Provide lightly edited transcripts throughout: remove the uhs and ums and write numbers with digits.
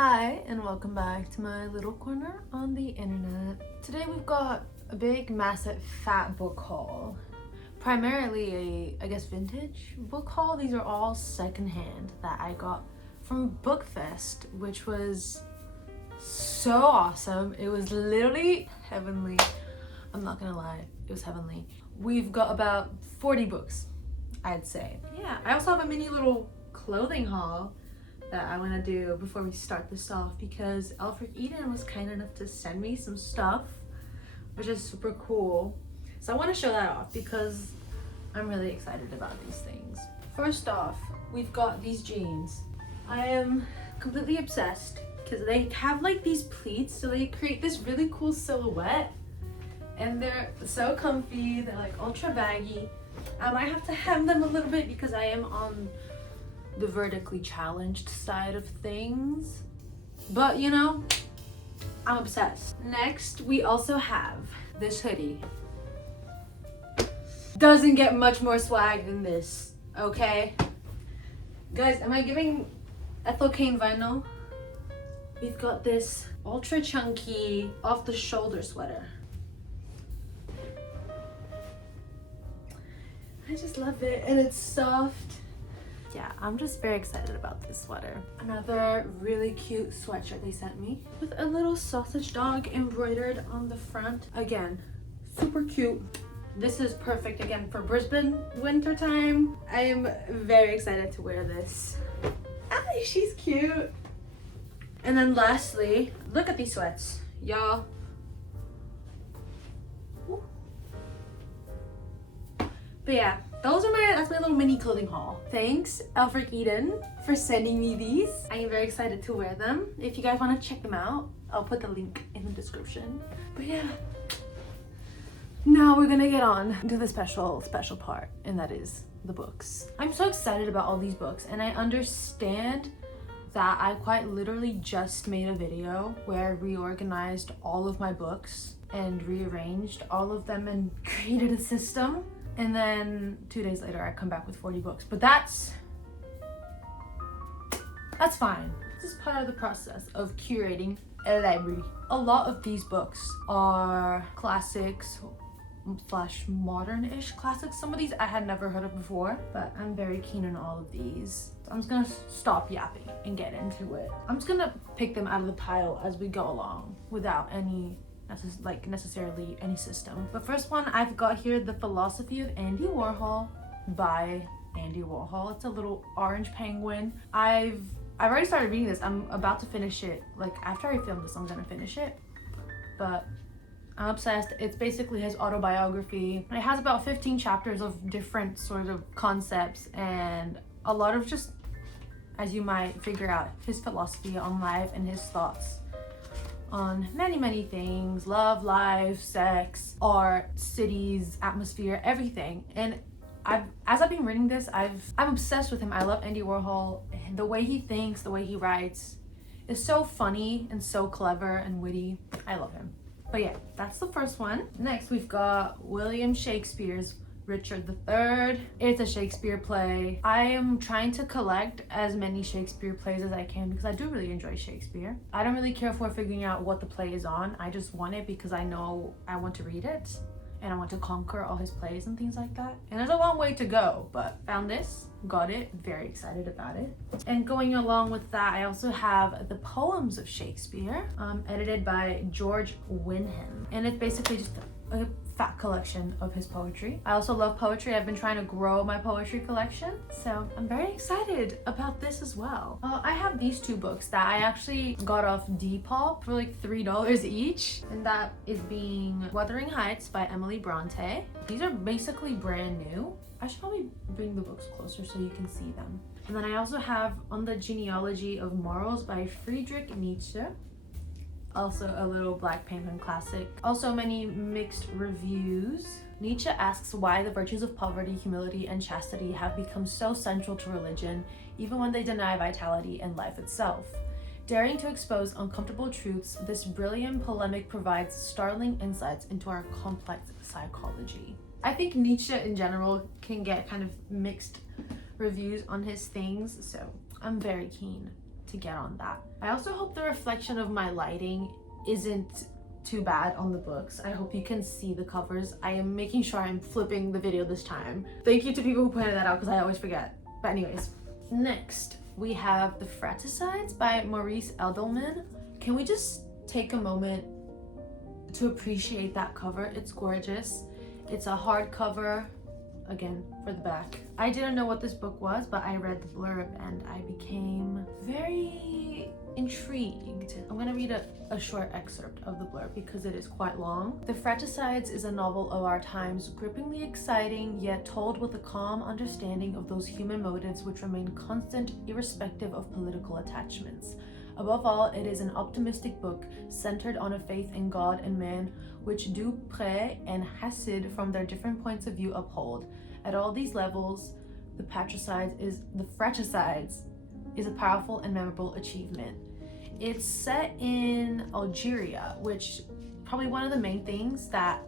Hi and welcome back to my little corner on the internet. Today we've got a big, massive, fat book haul. Primarily I guess vintage book haul. These are all secondhand that I got from Bookfest, which was so awesome. It was literally heavenly. I'm not gonna lie, it was heavenly. We've got about 40 books, I'd say. Yeah, I also have a mini little clothing haul that I want to do before we start this off, because Aelfric was kind enough to send me some stuff, which is super cool. So I want to show that off because I'm really excited about these things. First off, we've got these jeans. I am completely obsessed because they have like these pleats, so they create this really cool silhouette, and they're so comfy. They're like ultra baggy. I might have to hem them a little bit because I am on the vertically challenged side of things, but you know, I'm obsessed. Next, we also have this hoodie. Doesn't get much more swag than this, okay? Guys, am I giving Ethel Cain vinyl? We've got this ultra chunky off the shoulder sweater. I just love it, and it's soft. Yeah, I'm just very excited about this sweater. Another really cute sweatshirt they sent me with a little sausage dog embroidered on the front. Again, super cute. This is perfect again for Brisbane winter time. I am very excited to wear this. Ah, she's cute. And then lastly, look at these sweats, y'all. But yeah, that's my little mini clothing haul. Thanks, Aelfric for sending me these. I am very excited to wear them. If you guys want to check them out, I'll put the link in the description. But yeah, now we're gonna get on to the special part, and that is the books. I'm so excited about all these books, and I understand that I quite literally just made a video where I reorganized all of my books and rearranged all of them and created a system. And then 2 days later, I come back with 40 books. But that's fine. This is part of the process of curating a library. A lot of these books are classics / modern-ish classics. Some of these I had never heard of before, but I'm very keen on all of these. So I'm just gonna stop yapping and get into it. I'm just gonna pick them out of the pile as we go along without necessarily any system. The first one I've got here, The Philosophy of Andy Warhol by Andy Warhol. It's a little orange penguin. I've already started reading this. I'm about to finish it. Like after I film this, I'm gonna finish it. But I'm obsessed. It's basically his autobiography. It has about 15 chapters of different sort of concepts and a lot of just, as you might figure out, his philosophy on life and his thoughts on many things: love, life, sex, art, cities, atmosphere, everything. And as I've been reading this, I'm obsessed with him. I love Andy Warhol. The way he thinks, the way he writes is so funny and so clever and witty. I love him. But yeah, that's the first one. Next, we've got William Shakespeare's Richard III. It's a Shakespeare play. I am trying to collect as many Shakespeare plays as I can because I do really enjoy Shakespeare. I don't really care for figuring out what the play is on. I just want it because I know I want to read it and I want to conquer all his plays and things like that. And there's a long way to go, but found this, got it, very excited about it. And going along with that, I also have the Poems of Shakespeare, edited by George Wyndham. And it's basically just a fat collection of his poetry. I also love poetry. I've been trying to grow my poetry collection, so I'm very excited about this as well. I have these two books that I actually got off Depop for like $3 each, and that is being Wuthering Heights by Emily Bronte. These are basically brand new. I should probably bring the books closer so you can see them. And then I also have On the Genealogy of Morals by Friedrich Nietzsche. Also a little Black Penguin classic. Also many mixed reviews. Nietzsche asks why the virtues of poverty, humility, and chastity have become so central to religion, even when they deny vitality and life itself. Daring to expose uncomfortable truths, this brilliant polemic provides startling insights into our complex psychology. I think Nietzsche in general can get kind of mixed reviews on his things, so I'm very keen to get on that. I also hope the reflection of my lighting isn't too bad on the books. I hope you can see the covers. I am making sure I'm flipping the video this time. Thank you to people who pointed that out because I always forget. But anyways, next we have The Fraticides by Maurice Edelman. Can we just take a moment to appreciate that cover? It's gorgeous. It's a hardcover, again, for the back. I didn't know what this book was, but I read the blurb and I became very intrigued. I'm gonna read a short excerpt of the blurb because it is quite long. The Fraticides is a novel of our times, grippingly exciting, yet told with a calm understanding of those human motives which remain constant irrespective of political attachments. Above all, it is an optimistic book centered on a faith in God and man, which Dupré and Hassid from their different points of view uphold. At all these levels, the Fraticides is a powerful and memorable achievement. It's set in Algeria, which probably one of the main things that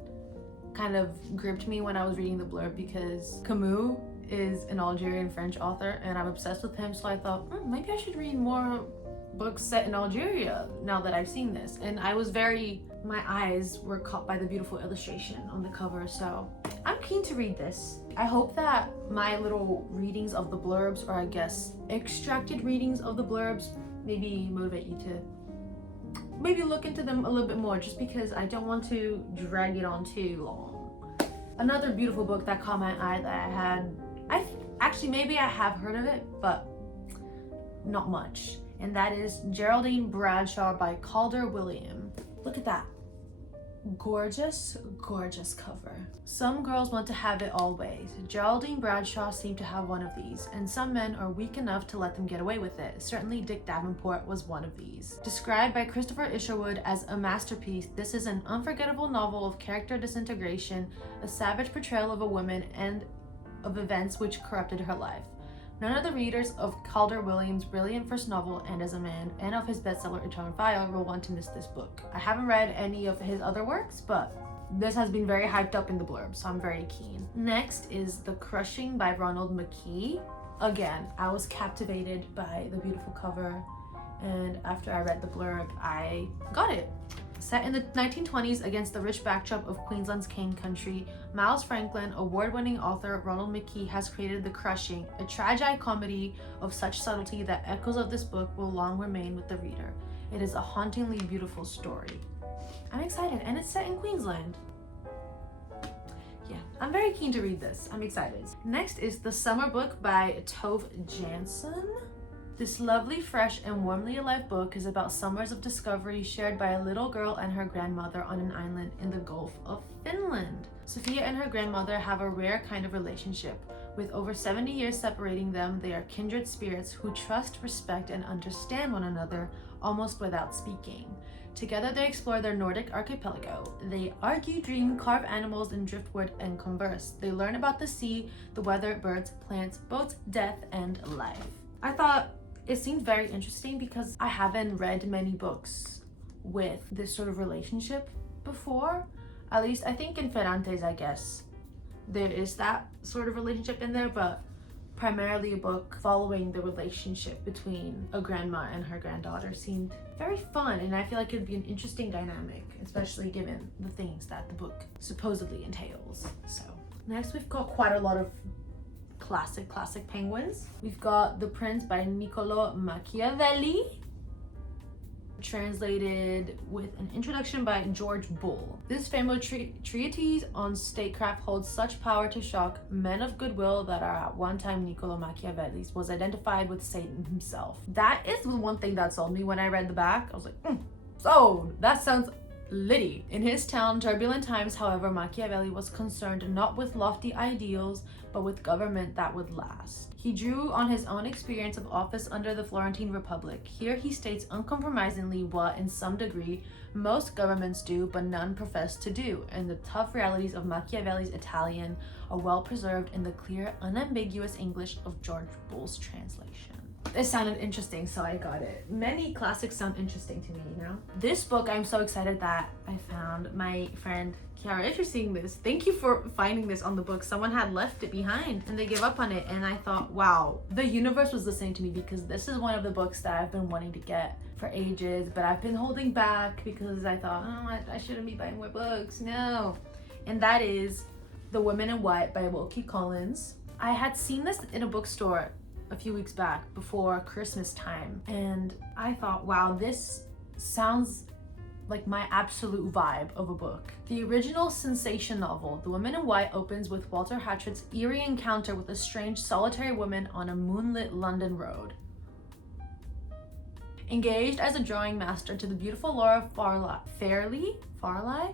kind of gripped me when I was reading the blurb, because Camus is an Algerian French author and I'm obsessed with him, so I thought maybe I should read more books set in Algeria now that I've seen this. And my eyes were caught by the beautiful illustration on the cover, so I'm keen to read this. I hope that my little readings of the blurbs, or I guess extracted readings of the blurbs, maybe motivate you to maybe look into them a little bit more, just because I don't want to drag it on too long. Another beautiful book that caught my eye that maybe I have heard of it, but not much. And that is Geraldine Bradshaw by Calder William. Look at that. Gorgeous, gorgeous cover. Some girls want to have it all ways. Geraldine Bradshaw seemed to have one of these, and some men are weak enough to let them get away with it. Certainly Dick Davenport was one of these. Described by Christopher Isherwood as a masterpiece, this is an unforgettable novel of character disintegration, a savage portrayal of a woman and of events which corrupted her life. None of the readers of Calder Williams' brilliant first novel, And as a Man, and of his bestseller Eternal Fire will want to miss this book. I haven't read any of his other works, but this has been very hyped up in the blurb, so I'm very keen. Next is The Crushing by Ronald McKee. Again, I was captivated by the beautiful cover, and after I read the blurb, I got it. Set in the 1920s against the rich backdrop of Queensland's cane country, Miles Franklin, award-winning author Ronald McKee has created The Crushing, a tragi-comedy of such subtlety that echoes of this book will long remain with the reader. It is a hauntingly beautiful story. I'm excited, and it's set in Queensland. Yeah, I'm very keen to read this. I'm excited. Next is The Summer Book by Tove Jansen. This lovely, fresh, and warmly alive book is about summers of discovery shared by a little girl and her grandmother on an island in the Gulf of Finland. Sophia and her grandmother have a rare kind of relationship. With over 70 years separating them, they are kindred spirits who trust, respect, and understand one another almost without speaking. Together they explore their Nordic archipelago. They argue, dream, carve animals in driftwood, and converse. They learn about the sea, the weather, birds, plants, boats, death, and life. I thought it seemed very interesting because I haven't read many books with this sort of relationship before. At least I think in Ferrante's, I guess, there is that sort of relationship in there, but primarily a book following the relationship between a grandma and her granddaughter seemed very fun, and I feel like it'd be an interesting dynamic, especially given the things that the book supposedly entails. So next we've got quite a lot of classic penguins. We've got The Prince by Niccolo Machiavelli, translated with an introduction by George Bull. This famous treatise on statecraft holds such power to shock men of goodwill that are at one time Niccolo Machiavelli's was identified with Satan himself. That is the one thing that sold me when I read the back. I was like, so that sounds litty. In his town, turbulent times, however, Machiavelli was concerned not with lofty ideals, but with government that would last. He drew on his own experience of office under the Florentine Republic. Here he states uncompromisingly what, in some degree, most governments do, but none profess to do, and the tough realities of Machiavelli's Italian are well preserved in the clear, unambiguous English of George Bull's translation. it sounded interesting, so I got it. Many classics sound interesting to me, you know? This book, I'm so excited that I found. My friend Kiara, if you're seeing this, thank you for finding this on the book. Someone had left it behind and they gave up on it, and I thought, wow, the universe was listening to me, because this is one of the books that I've been wanting to get for ages, but I've been holding back because I thought, oh, I shouldn't be buying more books, no. And that is The Women in White by Wilkie Collins. I had seen this in a bookstore a few weeks back before Christmas time, and I thought, wow, this sounds like my absolute vibe of a book. The original sensation novel, The Woman in White, opens with Walter Hartrett's eerie encounter with a strange solitary woman on a moonlit London road. Engaged as a drawing master to the beautiful Laura Farley,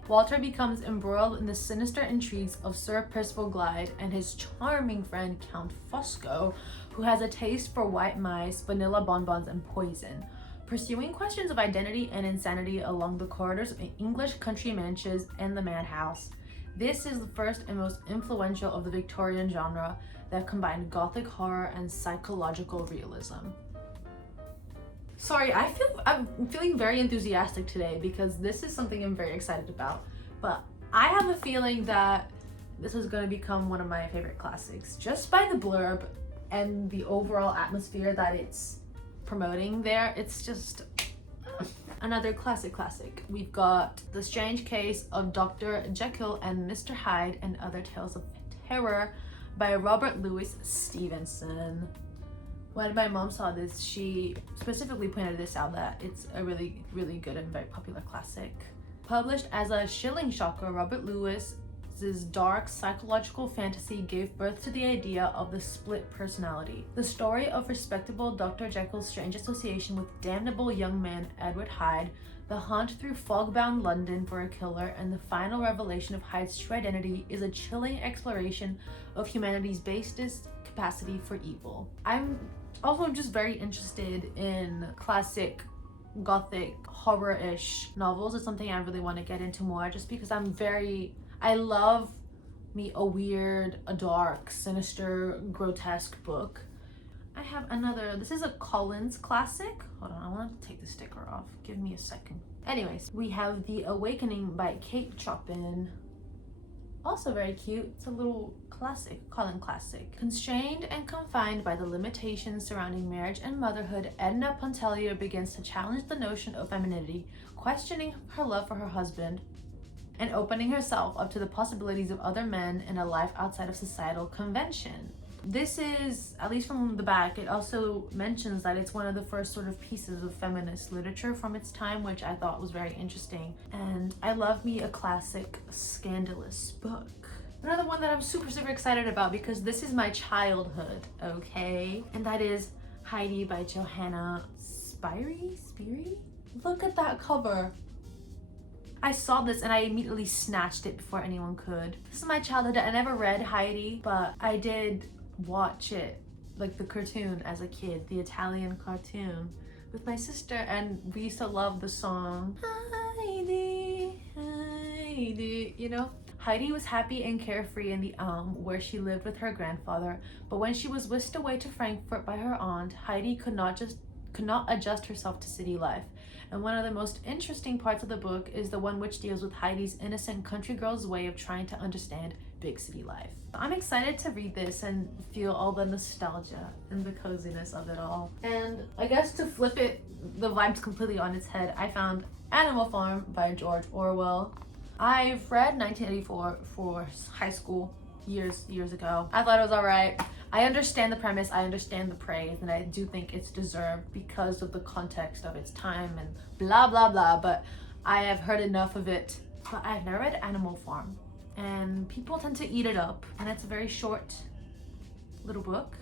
Walter becomes embroiled in the sinister intrigues of Sir Percival Glyde and his charming friend Count Fosco, who has a taste for white mice, vanilla bonbons, and poison. Pursuing questions of identity and insanity along the corridors of English country mansions and the madhouse. This is the first and most influential of the Victorian genre that combined gothic horror and psychological realism. Sorry, I'm feeling very enthusiastic today because this is something I'm very excited about, but I have a feeling that this is going to become one of my favorite classics just by the blurb and the overall atmosphere that it's promoting there. It's just another classic. We've got The Strange Case of Dr. Jekyll and Mr. Hyde and Other Tales of Terror by Robert Louis Stevenson. When my mom saw this, she specifically pointed this out, that it's a really, really good and very popular classic. Published as a shilling shocker, Robert Louis's dark psychological fantasy gave birth to the idea of the split personality. The story of respectable Dr. Jekyll's strange association with damnable young man Edward Hyde, the hunt through fog-bound London for a killer, and the final revelation of Hyde's true identity is a chilling exploration of humanity's basest capacity for evil. I'm also just very interested in classic gothic horror-ish novels. It's something I really want to get into more, just because I love me a weird, a dark, sinister, grotesque book. I have another, this is a Collins classic. Hold on, I want to take the sticker off. Give me a second. Anyways, we have The Awakening by Kate Chopin. Also very cute. It's a little classic, Collins classic. Constrained and confined by the limitations surrounding marriage and motherhood, Edna Pontellier begins to challenge the notion of femininity, questioning her love for her husband, and opening herself up to the possibilities of other men in a life outside of societal convention. This is, at least from the back, it also mentions that it's one of the first sort of pieces of feminist literature from its time, which I thought was very interesting. And I love me a classic, scandalous book. Another one that I'm super excited about, because this is my childhood, okay? And that is Heidi by Johanna Spyri? Look at that cover. I saw this and I immediately snatched it before anyone could. This is my childhood. I never read Heidi, but I did watch it, like the cartoon as a kid, the Italian cartoon, with my sister, and we used to love the song Heidi, Heidi, you know? Heidi was happy and carefree in the where she lived with her grandfather, but when she was whisked away to Frankfurt by her aunt, Heidi could not adjust herself to city life. And one of the most interesting parts of the book is the one which deals with Heidi's innocent country girl's way of trying to understand big city life. I'm excited to read this and feel all the nostalgia and the coziness of it all. And I guess to flip the vibes completely on its head, I found Animal Farm by George Orwell. I've read 1984 for high school years ago. I thought it was alright. I understand the premise, I understand the praise, and I do think it's deserved because of the context of its time and blah blah blah, but I have heard enough of it. But I've never read Animal Farm, and people tend to eat it up, and it's a very short little book.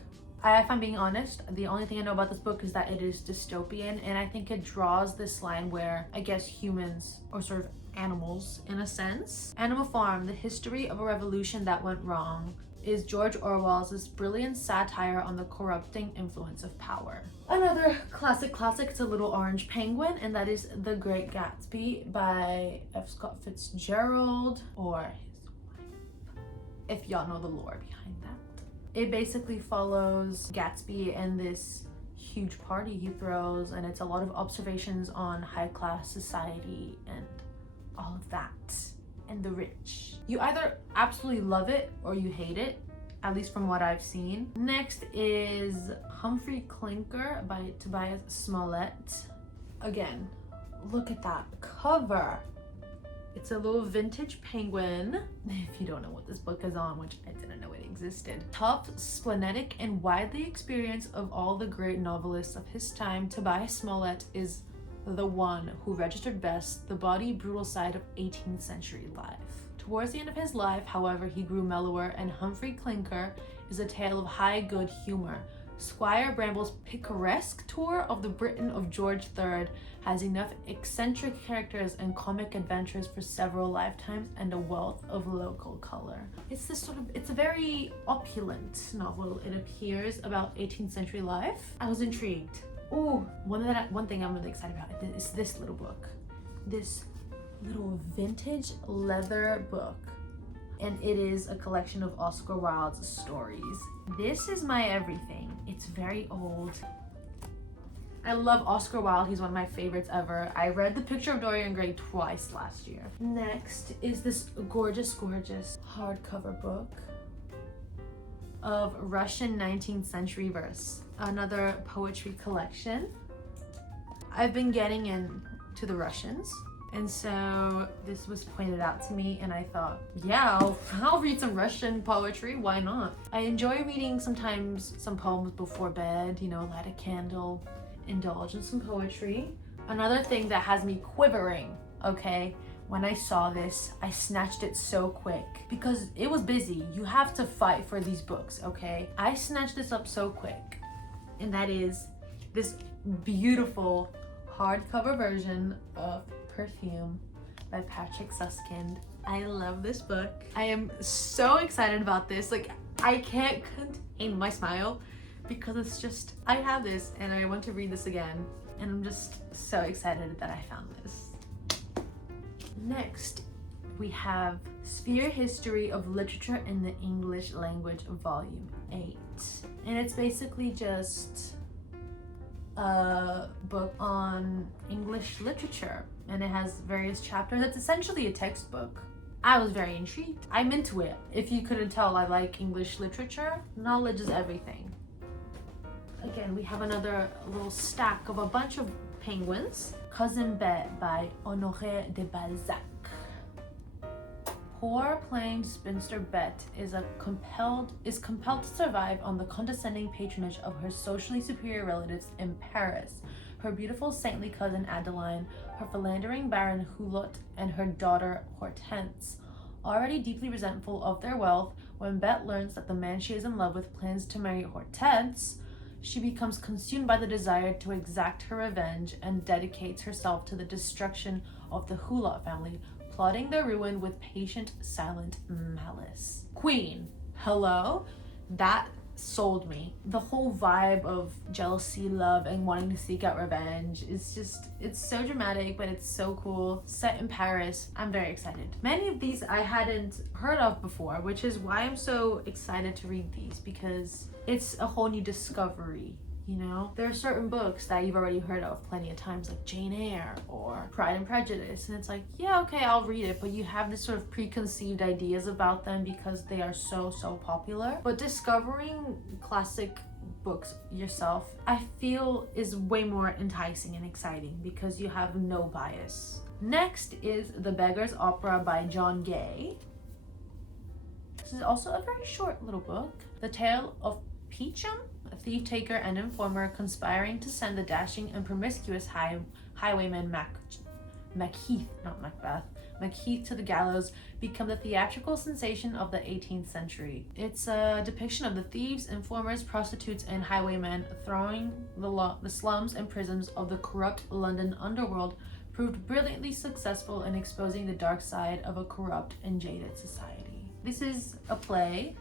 If I'm being honest, the only thing I know about this book is that it is dystopian, and I think it draws this line where, I guess, humans, or sort of animals in a sense. Animal Farm, the history of a revolution that went wrong, is George Orwell's brilliant satire on the corrupting influence of power. Another classic, it's a little orange penguin, and that is The Great Gatsby by F. Scott Fitzgerald, or his wife, if y'all know the lore behind that. It basically follows Gatsby and this huge party he throws, and it's a lot of observations on high class society and all of that, and the rich. You either absolutely love it or you hate it, at least from what I've seen. Next is Humphrey Clinker by Tobias Smollett. Again, look at that cover. It's a little vintage penguin. If you don't know what this book is on, which I didn't know it existed. Tough, splenetic, and widely experienced of all the great novelists of his time, Tobias Smollett is the one who registered best the bawdy, brutal side of 18th century life. Towards the end of his life, however, he grew mellower, and Humphrey Clinker is a tale of high good humor. Squire Bramble's picaresque tour of the Britain of George III has enough eccentric characters and comic adventures for several lifetimes and a wealth of local color. It's a very opulent novel. It appears about 18th century life. I was intrigued. Oh, one thing I'm really excited about is this little book. This little vintage leather book. And it is a collection of Oscar Wilde's stories. This is my everything. It's very old. I love Oscar Wilde. He's one of my favorites ever. I read The Picture of Dorian Gray twice last year. Next is this gorgeous hardcover book of Russian 19th century verse. Another poetry collection. I've been getting into the Russians. And so this was pointed out to me, and I thought, yeah, I'll read some Russian poetry, why not? I enjoy reading sometimes some poems before bed, light a candle, indulge in some poetry. Another thing that has me quivering, okay? When I saw this, I snatched it so quick because it was busy. You have to fight for these books, okay? I snatched this up so quick, and that is this beautiful hardcover version of Perfume by Patrick Suskind. I love this book. I am so excited about this. I can't contain my smile because it's just, I have this and I want to read this again. And I'm just so excited that I found this. Next, we have Sphere History of Literature in the English Language, Volume 8. And it's basically just a book on English literature, and it has various chapters. It's essentially a textbook. I was very intrigued. I'm into it. If you couldn't tell, I like English literature. Knowledge is everything. Again, we have another little stack of a bunch of penguins. Cousin Bet by Honoré de Balzac. Poor plain spinster Bet is compelled to survive on the condescending patronage of her socially superior relatives in Paris. Her beautiful saintly cousin Adeline, her philandering Baron Hulot, and her daughter Hortense. Already deeply resentful of their wealth, when Bet learns that the man she is in love with plans to marry Hortense, she becomes consumed by the desire to exact her revenge and dedicates herself to the destruction of the Hulot family, plotting their ruin with patient, silent malice. Queen, hello? That sold me. The whole vibe of jealousy, love, and wanting to seek out revenge is just, it's so dramatic, but it's so cool. Set in Paris. I'm very excited. Many of these I hadn't heard of before, which is why I'm so excited to read these, because it's a whole new discovery. There are certain books that you've already heard of plenty of times, like Jane Eyre or Pride and Prejudice, and it's like, yeah, okay, I'll read it, but you have this sort of preconceived ideas about them because they are so popular. But discovering classic books yourself, I feel, is way more enticing and exciting because you have no bias. Next is The Beggars Opera by John Gay. This is also a very short little book. The tale of Peachum, a thief, taker, and informer conspiring to send the dashing and promiscuous highwayman Macheath to the gallows, become the theatrical sensation of the 18th century. It's a depiction of the thieves, informers, prostitutes, and highwaymen throwing the slums and prisons of the corrupt London underworld, proved brilliantly successful in exposing the dark side of a corrupt and jaded society. This is a play,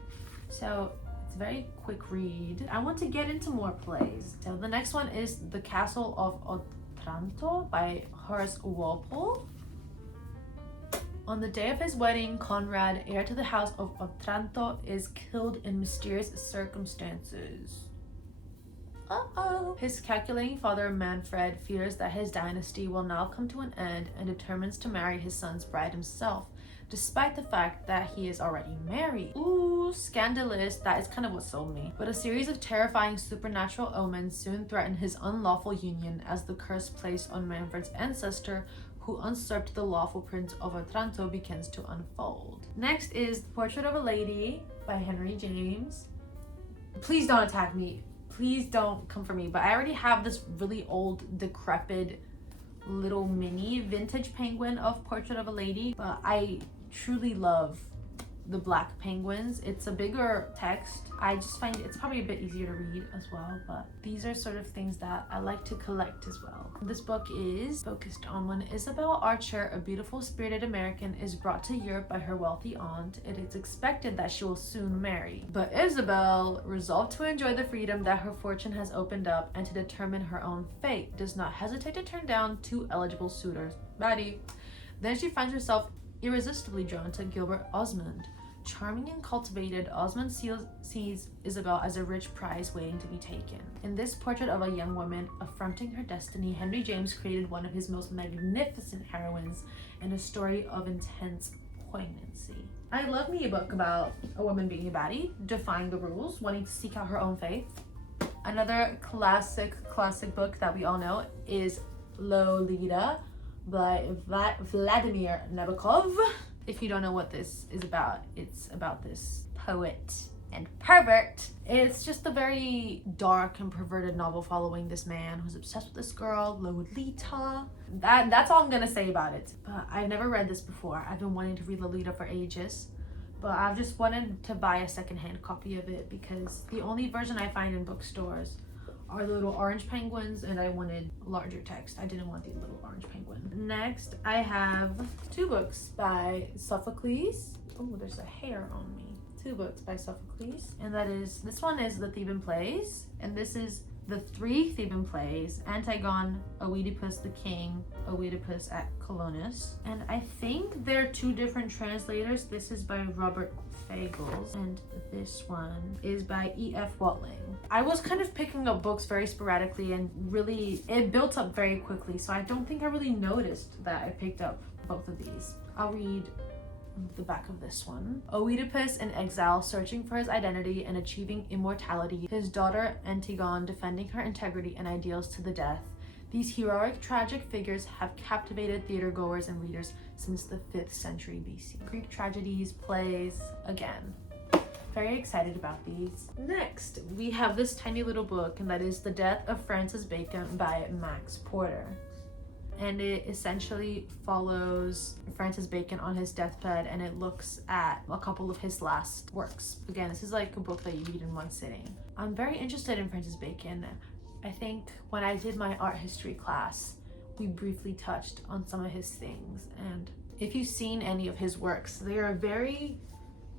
so very quick read. I want to get into more plays. So the next one is The Castle of Otranto by Horace Walpole. On the day of his wedding, Conrad, heir to the house of Otranto, is killed in mysterious circumstances. His calculating father, Manfred, fears that his dynasty will now come to an end and determines to marry his son's bride himself, despite the fact that he is already married. Ooh, scandalous. That is kind of what sold me. But a series of terrifying supernatural omens soon threaten his unlawful union as the curse placed on Manfred's ancestor, who usurped the lawful prince of Otranto, begins to unfold. Next is Portrait of a Lady by Henry James. Please don't attack me. Please don't come for me. But I already have this really old, decrepit, little mini vintage penguin of Portrait of a Lady. But I truly love the black penguins. It's a bigger text. I just find it's probably a bit easier to read as well, but these are sort of things that I like to collect as well. This book is focused on when Isabel Archer, a beautiful spirited American, is brought to Europe by her wealthy aunt. It is expected that she will soon marry, but Isabel, resolved to enjoy the freedom that her fortune has opened up and to determine her own fate, does not hesitate to turn down 2 eligible suitors. Baddie. Then she finds herself irresistibly drawn to Gilbert Osmond. Charming and cultivated, Osmond sees Isabel as a rich prize waiting to be taken. In this portrait of a young woman affronting her destiny, Henry James created one of his most magnificent heroines in a story of intense poignancy. I love me a book about a woman being a baddie, defying the rules, wanting to seek out her own faith. Another classic book that we all know is Lolita by Vladimir Nabokov. If you don't know what this is about, it's about this poet and pervert. It's just a very dark and perverted novel following this man who's obsessed with this girl, Lolita. That's all I'm gonna say about it. But I've never read this before. I've been wanting to read Lolita for ages, but I've just wanted to buy a secondhand copy of it because the only version I find in bookstores are the little orange penguins, and I wanted larger text. I didn't want the little orange penguin. Next, I have 2 books by Sophocles. Oh, there's a hair on me. 2 books by Sophocles, and this one is The Theban Plays, and this is the 3 Theban Plays: Antigone, Oedipus the King, Oedipus at Colonus. And I think they're 2 different translators. This is by Robert Fagles, and this one is by E.F. Watling. I was kind of picking up books very sporadically, and really it built up very quickly, so I don't think I really noticed that I picked up both of these. I'll read the back of this one. Oedipus in exile, searching for his identity and achieving immortality, his daughter Antigone defending her integrity and ideals to the death. These heroic, tragic figures have captivated theatergoers and readers since the 5th century BC. Greek tragedies, plays, again. Very excited about these. Next, we have this tiny little book, and that is The Death of Francis Bacon by Max Porter. And it essentially follows Francis Bacon on his deathbed, and it looks at a couple of his last works. Again, this is like a book that you read in one sitting. I'm very interested in Francis Bacon. I think when I did my art history class, we briefly touched on some of his things. And if you've seen any of his works, they are very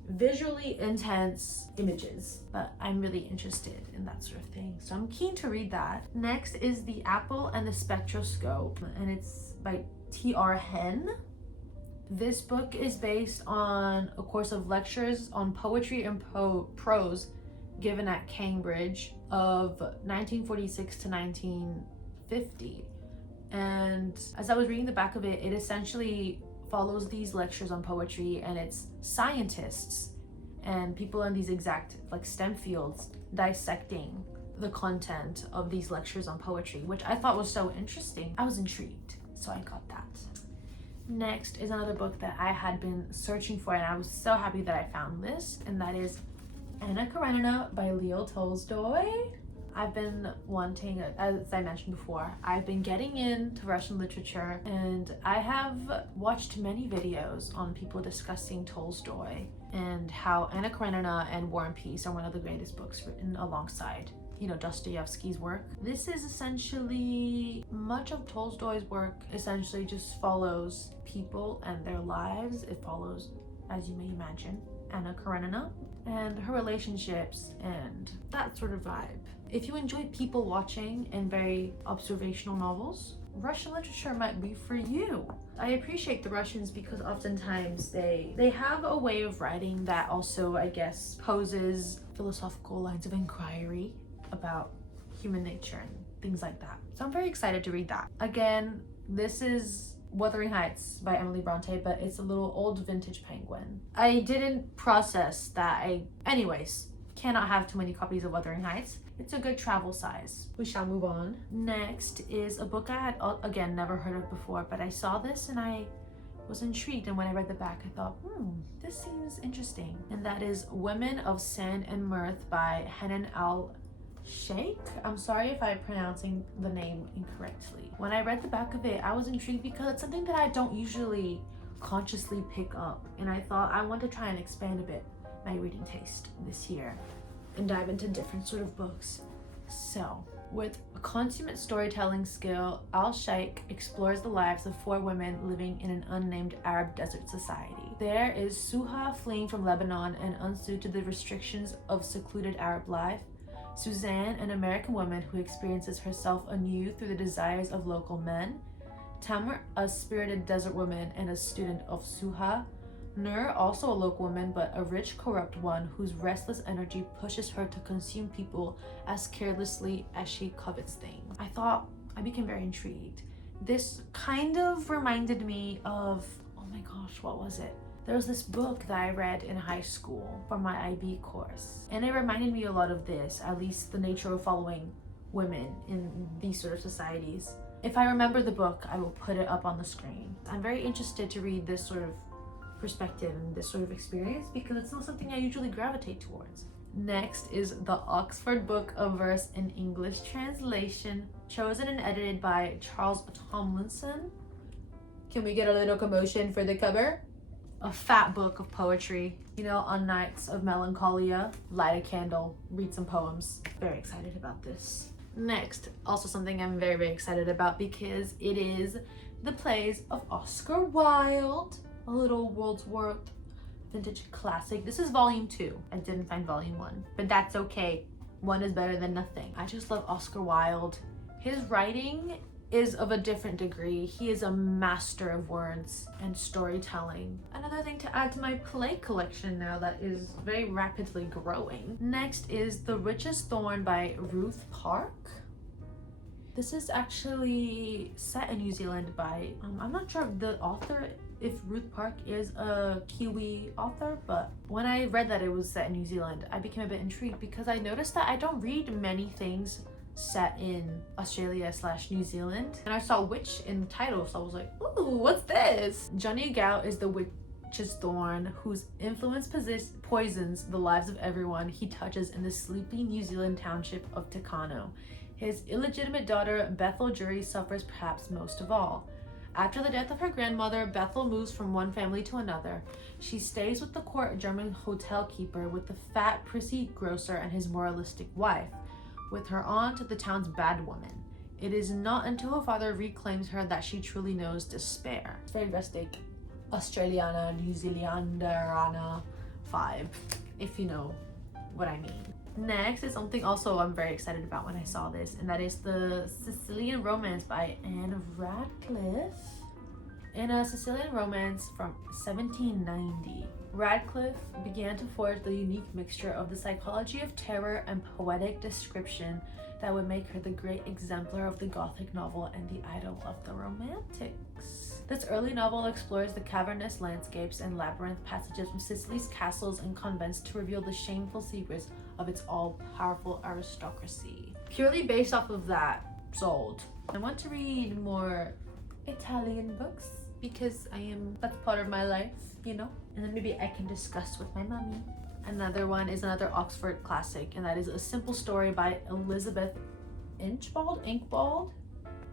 visually intense images, but I'm really interested in that sort of thing, so I'm keen to read that. Next is The Apple and the Spectroscope, and it's by T.R. Henn. This book is based on a course of lectures on poetry and prose given at Cambridge of 1946 to 1950. And as I was reading the back of it, it essentially follows these lectures on poetry, and it's scientists and people in these exact STEM fields dissecting the content of these lectures on poetry, which I thought was so interesting. I was intrigued, so I got that. Next is another book that I had been searching for, and I was so happy that I found this, and that is Anna Karenina by Leo Tolstoy. I've been wanting, as I mentioned before, I've been getting into Russian literature, and I have watched many videos on people discussing Tolstoy and how Anna Karenina and War and Peace are one of the greatest books written alongside, Dostoevsky's work. This is essentially, much of Tolstoy's work essentially just follows people and their lives. It follows, as you may imagine, Anna Karenina and her relationships and that sort of vibe. If you enjoy people watching and very observational novels, Russian literature might be for you. I appreciate the Russians because oftentimes they have a way of writing that also, I guess, poses philosophical lines of inquiry about human nature and things like that. So I'm very excited to read that. Again, this is Wuthering Heights by Emily Bronte, but it's a little old vintage penguin. I didn't process that anyways, cannot have too many copies of Wuthering Heights. It's a good travel size. We shall move on. Next is a book I had, again, never heard of before, but I saw this and I was intrigued, and when I read the back I thought, this seems interesting. And that is Women of Sin and Mirth by Hanan al-Sheikh. I'm sorry if I'm pronouncing the name incorrectly. When I read the back of it, I was intrigued because it's something that I don't usually consciously pick up, and I thought I want to try and expand a bit my reading taste this year and dive into different sort of books. So, with a consummate storytelling skill, al-Sheikh explores the lives of 4 women living in an unnamed Arab desert society. There is Suha fleeing from Lebanon and unsuited to the restrictions of secluded Arab life, Suzanne, an American woman who experiences herself anew through the desires of local men, Tamar, a spirited desert woman and a student of Suha, Nur, also a local woman but a rich, corrupt one whose restless energy pushes her to consume people as carelessly as she covets things. I became very intrigued. This kind of reminded me of, oh my gosh, what was it? There was this book that I read in high school for my IB course, and it reminded me a lot of this, at least the nature of following women in these sort of societies. If I remember the book, I will put it up on the screen. I'm very interested to read this sort of perspective and this sort of experience because it's not something I usually gravitate towards. Next is the Oxford Book of Verse in English translation, chosen and edited by Charles Tomlinson. Can we get a little commotion for the cover? A fat book of poetry. You know, on nights of melancholia, light a candle, read some poems. Very excited about this. Next, also something I'm very, very excited about because it is the plays of Oscar Wilde. A little Wordsworth vintage classic. This is volume 2. I didn't find volume 1, but that's okay. 1 is better than nothing. I just love Oscar Wilde. His writing is of a different degree. He is a master of words and storytelling. Another thing to add to my play collection now that is very rapidly growing. Next is The Richest Thorn by Ruth Park. This is actually set in New Zealand by, I'm not sure the author, if Ruth Park is a Kiwi author, but when I read that it was set in New Zealand, I became a bit intrigued because I noticed that I don't read many things set in Australia/New Zealand, and I saw witch in the title, so I was like, ooh, what's this? Johnny Gow is the Richest Thorn whose influence poisons the lives of everyone he touches in the sleepy New Zealand township of Takano. His illegitimate daughter Bethel Jury suffers perhaps most of all. After the death of her grandmother, Bethel moves from one family to another. She stays with the court German hotel keeper, with the fat, prissy grocer and his moralistic wife, with her aunt, the town's bad woman. It is not until her father reclaims her that she truly knows despair. It's very rustic, Australiana, New Zealanderana vibe, if you know what I mean. Next is something also I'm very excited about when I saw this, and that is the Sicilian Romance by Anne Radcliffe. In a Sicilian Romance from 1790, Radcliffe began to forge the unique mixture of the psychology of terror and poetic description that would make her the great exemplar of the Gothic novel and the idol of the Romantics. This early novel explores the cavernous landscapes and labyrinth passages from Sicily's castles and convents to reveal the shameful secrets of its all-powerful aristocracy. Purely based off of that, sold. I want to read more Italian books because that's part of my life, you know? And then maybe I can discuss with my mommy. Another one is another Oxford classic, and that is A Simple Story by Elizabeth Inchbald.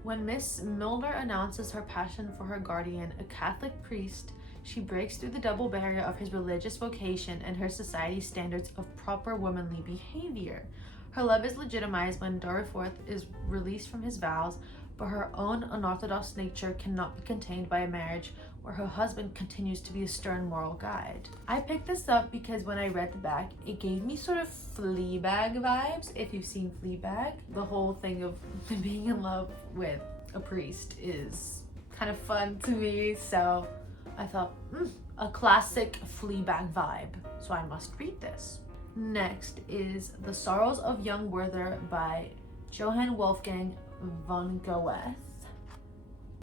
When Miss Milner announces her passion for her guardian, a Catholic priest, she breaks through the double barrier of his religious vocation and her society's standards of proper womanly behavior. Her love is legitimized when Dorriforth is released from his vows, but her own unorthodox nature cannot be contained by a marriage where her husband continues to be a stern moral guide. I picked this up because when I read the back, it gave me sort of Fleabag vibes, if you've seen Fleabag. The whole thing of being in love with a priest is kind of fun to me, so I thought, a classic Fleabag vibe, so I must read this. Next is The Sorrows of Young Werther by Johann Wolfgang von Goethe.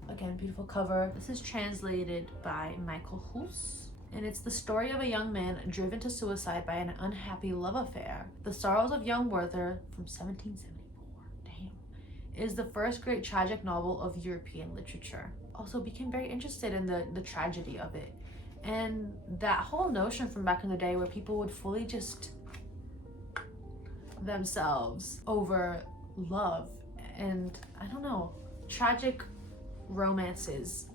Again, beautiful cover. This is translated by Michael Huss. And it's the story of a young man driven to suicide by an unhappy love affair. The Sorrows of Young Werther from 1774. Damn. Is the first great tragic novel of European literature. Also became very interested in the tragedy of it. And that whole notion from back in the day where people would fully just themselves over love and, I don't know, tragic romances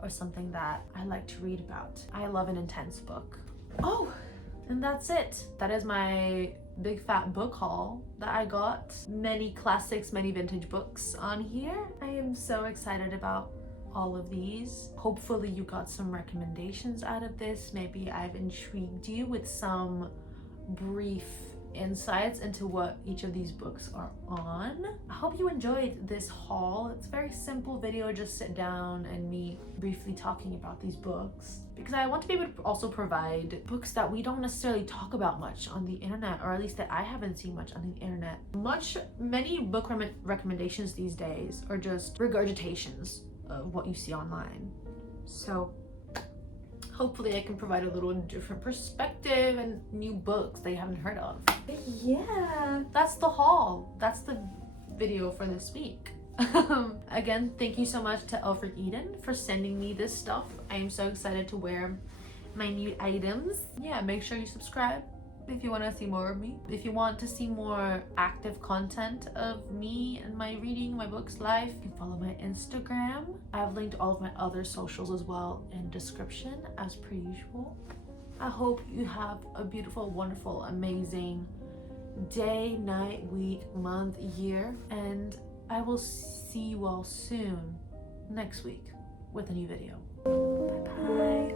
or something that I like to read about. I love an intense book. Oh, and that's it. That is my big fat book haul that I got. Many classics, many vintage books on here. I am so excited about all of these. Hopefully you got some recommendations out of this. Maybe I've intrigued you with some brief insights into what each of these books are on. I hope you enjoyed this haul. It's a very simple video, just sit down and me briefly talking about these books, because I want to be able to also provide books that we don't necessarily talk about much on the internet, or at least that I haven't seen much on the internet. Many book recommendations these days are just regurgitations of what you see online. So hopefully I can provide a little different perspective and new books that you haven't heard of. Yeah, that's the haul. That's the video for this week. Again, thank you so much to Aelfric Eden for sending me this stuff. I am so excited to wear my new items. Yeah, make sure you subscribe if you want to see more of me. If you want to see more active content of me and my reading, my books life, you can follow my Instagram. I've linked all of my other socials as well in description as per usual. I hope you have a beautiful, wonderful, amazing day, night, week, month, year, and I will see you all soon next week with a new video. Bye bye.